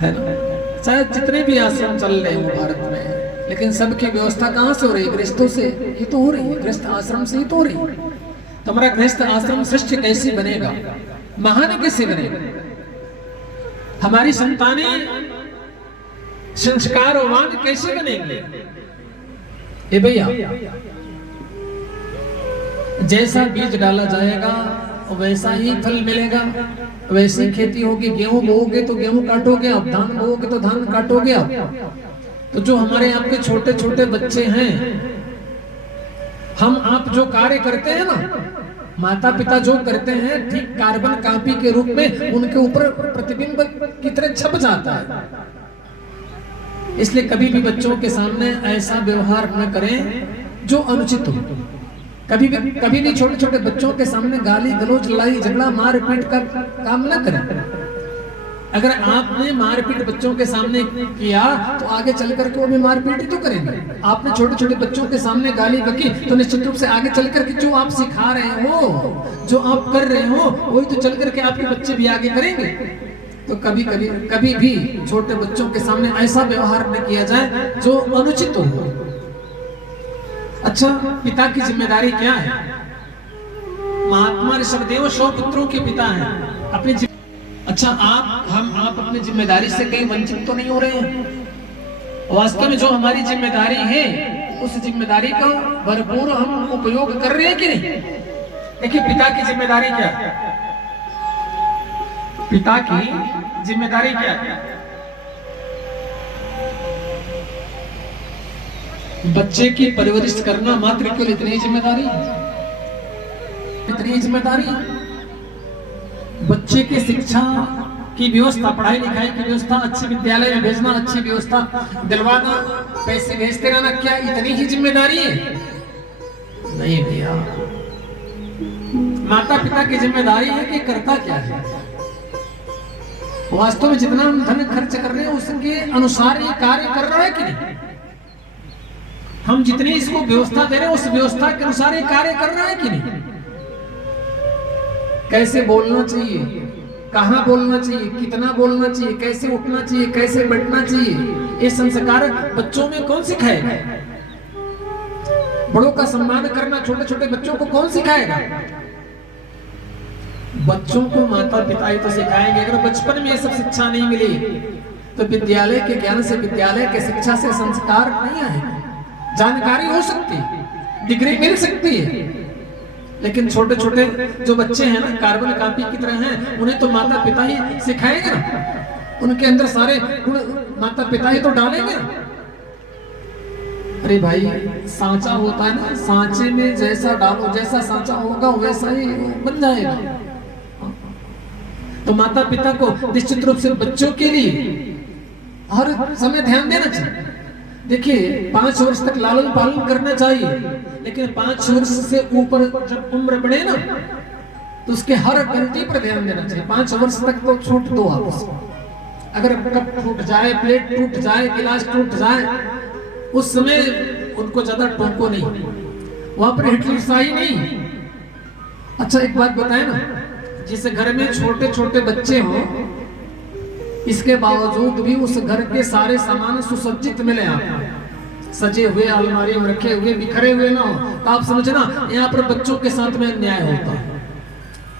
है ना। चाहे जितने भी आश्रम चल रहे हो भारत में, लेकिन सबकी व्यवस्था कहाँ से हो रही है? गृहस्थों से ही तो हो रही है, गृहस्थ आश्रम से ही तो हो रही है। तो हमारा गृहस्थ आश्रम श्रेष्ठ कैसे बनेगा, महान कैसे बनेगा? हमारी संतानें संस्कारवान कैसे बनेंगे? ए भैया, जैसा बीज डाला जाएगा वैसा ही फल मिलेगा, वैसी खेती होगी। गेहूं बोओगे तो गेहूं काटोगे आप, धान बोओगे तो धान काटोगे आप। तो जो हमारे आपके छोटे छोटे बच्चे हैं, हम आप जो कार्य करते हैं ना, माता पिता जो करते हैं, ठीक कार्बन कॉपी के रूप में उनके ऊपर प्रतिबिंब की तरह छप जाता है। इसलिए कभी भी बच्चों के सामने ऐसा व्यवहार न करें जो अनुचित हो। कभी भी छोटे छोटे बच्चों के सामने गाली गलौज, लड़ाई झगड़ा, मारपीट का काम न करें। अगर आपने मारपीट बच्चों के सामने किया तो आगे चल करके वो भी मारपीट ही तो करेंगे। आपने छोटे छोटे बच्चों के सामने गाली बकी तो निश्चित रूप से आगे चल करके जो आप सिखा रहे हो, जो आप कर रहे हो, वही तो चल करके आपके बच्चे भी आगे करेंगे। तो कभी भी छोटे बच्चों के सामने ऐसा व्यवहार न किया जाए जो अनुचित हो। अच्छा, पिता की जिम्मेदारी क्या है? महात्मा ऋषभदेव 100 पुत्रों के पिता हैं। अपनी अच्छा, आप अपनी जिम्मेदारी से कहीं वंचित तो नहीं हो रहे हैं? वास्तव में जो हमारी जिम्मेदारी है, उस जिम्मेदारी का भरपूर हम उपयोग कर रहे हैं कि नहीं? देखिए, पिता की जिम्मेदारी क्या है? पिता की जिम्मेदारी क्या है? बच्चे की परवरिश करना मात्र केवल इतनी जिम्मेदारी, इतनी जिम्मेदारी। बच्चे की शिक्षा की व्यवस्था, पढ़ाई लिखाई की व्यवस्था, अच्छे विद्यालय में भेजना, अच्छी व्यवस्था दिलवाना, पैसे भेजते रहना, क्या इतनी ही जिम्मेदारी है? नहीं भैया, माता पिता की जिम्मेदारी है कि करता क्या है। वास्तव में जितना हम धन खर्च कर रहे हैं उसके अनुसार ये कार्य कर रहा है कि नहीं? हम जितनी इसको व्यवस्था दे रहे हैं उस व्यवस्था के अनुसार ये कार्य कर रहा है कि नहीं? कैसे बोलना चाहिए, कहां बोलना चाहिए, कितना बोलना चाहिए, कैसे उठना चाहिए, कैसे बैठना चाहिए, ये संस्कार बच्चों में कौन सिखाएगा? बड़ों का सम्मान करना छोटे छोटे बच्चों को कौन सिखाएगा? बच्चों को माता पिता ही तो सिखाएंगे। अगर बचपन में ये सब शिक्षा नहीं मिली तो विद्यालय के ज्ञान से, विद्यालय के शिक्षा से संस्कार नहीं आएंगे। जानकारी हो सकती, डिग्री मिल सकती है, लेकिन छोटे छोटे जो बच्चे हैं ना, कार्बन कॉपी की तरह हैं, उन्हें तो माता पिता ही सिखाएंगे ना। उनके अंदर सारे गुण माता पिता ही तो डालेंगे ना। अरे भाई, सांचा होता है ना, सांचे में जैसा डालो, जैसा सांचा होगा वैसा ही बन जाएगा। तो माता पिता को निश्चित रूप से बच्चों के लिए हर समय ध्यान देना चाहिए। देखिए, 5 वर्ष तक लालन पालन करना चाहिए, लेकिन 5 वर्ष से ऊपर जब उम्र बढ़े ना, तो उसके हर गलती पर ध्यान देना चाहिए। 5 वर्ष तक तो छूट दो आप उसको। अगर कप टूट जाए, प्लेट टूट जाए, गिलास टूट जाए, उस समय उनको ज्यादा टोको नहीं, वहां पर हिटलरशाही नहीं। अच्छा, एक बात बताए ना, जिस घर में छोटे छोटे बच्चे हों, इसके बावजूद भी उस घर के सारे सामान सुसज्जित मिले, आपको सजे हुए, अलमारी में रखे हुए, बिखरे हुए ना हो, तो आप समझना यहाँ पर बच्चों के साथ में अन्याय होता है।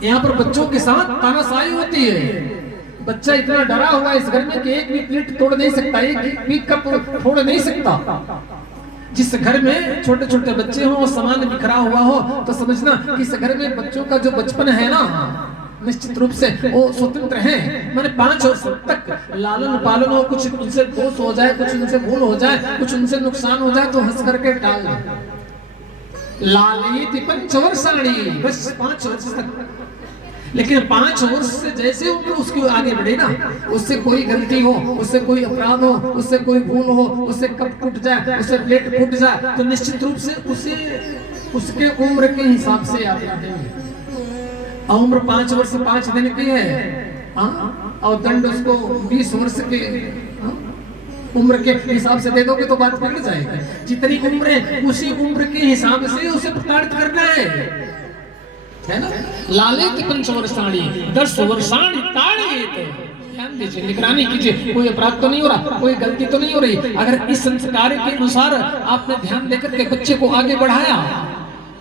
यहाँ पर बच्चों के साथ तानाशाही होती है। बच्चा इतना डरा हुआ है इस घर में कि एक भी प्लेट तोड़ नहीं सकता, एक भी कप फोड़ नहीं सकता। जिस घर में छोटे छोटे बच्चे हो, सामान बिखरा हुआ हो, तो समझना कि इस घर में बच्चों का जो बचपन है ना, निश्चित रूप से वो स्वतंत्र हैं। मैंने 5 वर्ष तक लालन पालन हो, कुछ उनसे दोष हो जाए, कुछ उनसे भूल हो जाए, कुछ उनसे नुकसान हो जाए तो हंस करके टाल दे। लालित 5 वर्षाणी, बस 5 वर्ष तक। लेकिन 5 वर्ष से जैसे उम्र उसकी आगे बढ़े ना, उससे कोई गलती हो, उससे कोई अपराध हो, उससे कोई भूल हो, उससे कप टूट जाए, उससे प्लेट फूट जाए, तो निश्चित रूप से उसे उसके उम्र के हिसाब से याद देंगे। उम्र 5 वर्ष 5 दिन की है, और दंड उसको 20 वर्ष के उम्र के हिसाब से दे दोगे तो बात बिगड़ जाएगी। जितनी उम्र है उसी उम्र के हिसाब से उसे प्रताड़ित करना है ना। लालित 5 वर्षाणी 10 वर्षाणी ताड़ित, ध्यान दीजिए, निगरानी कीजिए, कोई अपराध तो नहीं हो रहा, कोई गलती तो नहीं हो रही। अगर इस संस्कार के अनुसार आपने ध्यान देकर के बच्चे को आगे बढ़ाया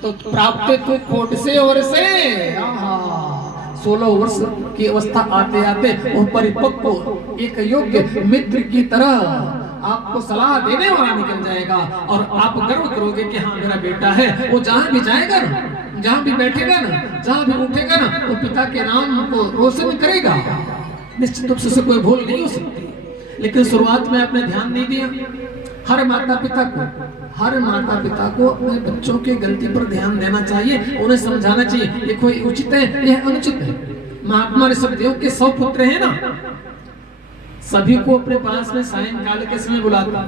तो प्राप्त तो खोट से और से 16 वर्ष की अवस्था आते आते वो परिपक्व एक योग्य मित्र की तरह आपको सलाह देने वाला निकल जाएगा और आप गर्व करोगे कि हाँ मेरा बेटा है। वो जहां भी जाएगा ना, जहां भी बैठेगा ना, जहां भी उठेगा ना, वो पिता के नाम को रोशन करेगा। निश्चित रूप से कोई भूल नहीं हो सकती, लेकिन शुरुआत में आपने ध्यान नहीं दिया। हर माता पिता को अपने बच्चों के गलती पर ध्यान देना चाहिए, उन्हें समझाना चाहिए ये कोई उचित है, यह अनुचित है। महात्मा ऋषभदेव के 100 पुत्र हैं ना, सभी को अपने पास में सायंकाल के समय बुलाता।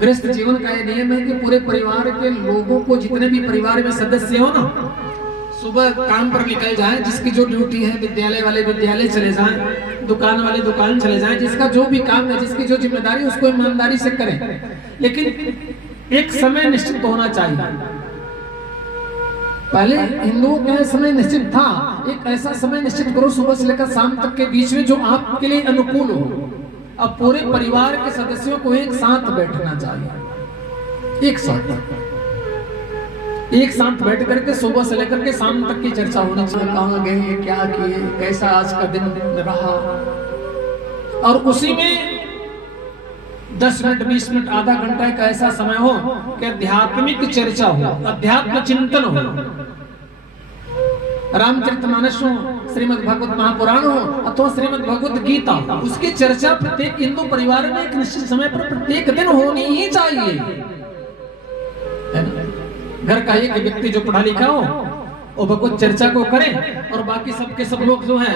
गृहस्थ जीवन का यह नियम है कि पूरे परिवार के लोगों को, जितने भी परिवार में सदस्य हो ना, सुबह काम पर निकल जाएं, जिसकी जो ड्यूटी है, विद्यालय वाले विद्यालय चले जाएं, दुकान वाले दुकान चले जाएं, जिसका जो भी काम है, जिसकी जो जिम्मेदारी है, उसको ईमानदारी से करें। लेकिन एक समय निश्चित होना चाहिए। पहले हिंदुओं का समय निश्चित था, एक ऐसा समय निश्चित करो सुबह से लेकर शाम तक के बीच में जो आपके लिए अनुकूल हो। अब पूरे परिवार के सदस्यों को एक साथ बैठना चाहिए, एक साथ बैठ करके सुबह से लेकर के शाम तक की चर्चा होनी चाहिए। कहाँ गए, क्या किए, कैसा आज का दिन रहा, और उसी में 10 मिनट 20 मिनट आधा घंटा का ऐसा समय हो कि आध्यात्मिक चर्चा हो, अध्यात्म चिंतन हो। रामचरितमानस हो, श्रीमद् भागवत महापुराण हो अथवा श्रीमद् भगवत गीता, उसकी चर्चा प्रत्येक हिंदू परिवार में एक निश्चित समय पर प्रत्येक दिन होनी ही चाहिए। घर का एक व्यक्ति जो पढ़ा लिखा हो वो भगवत चर्चा को करे और बाकी सबके सब लोग जो है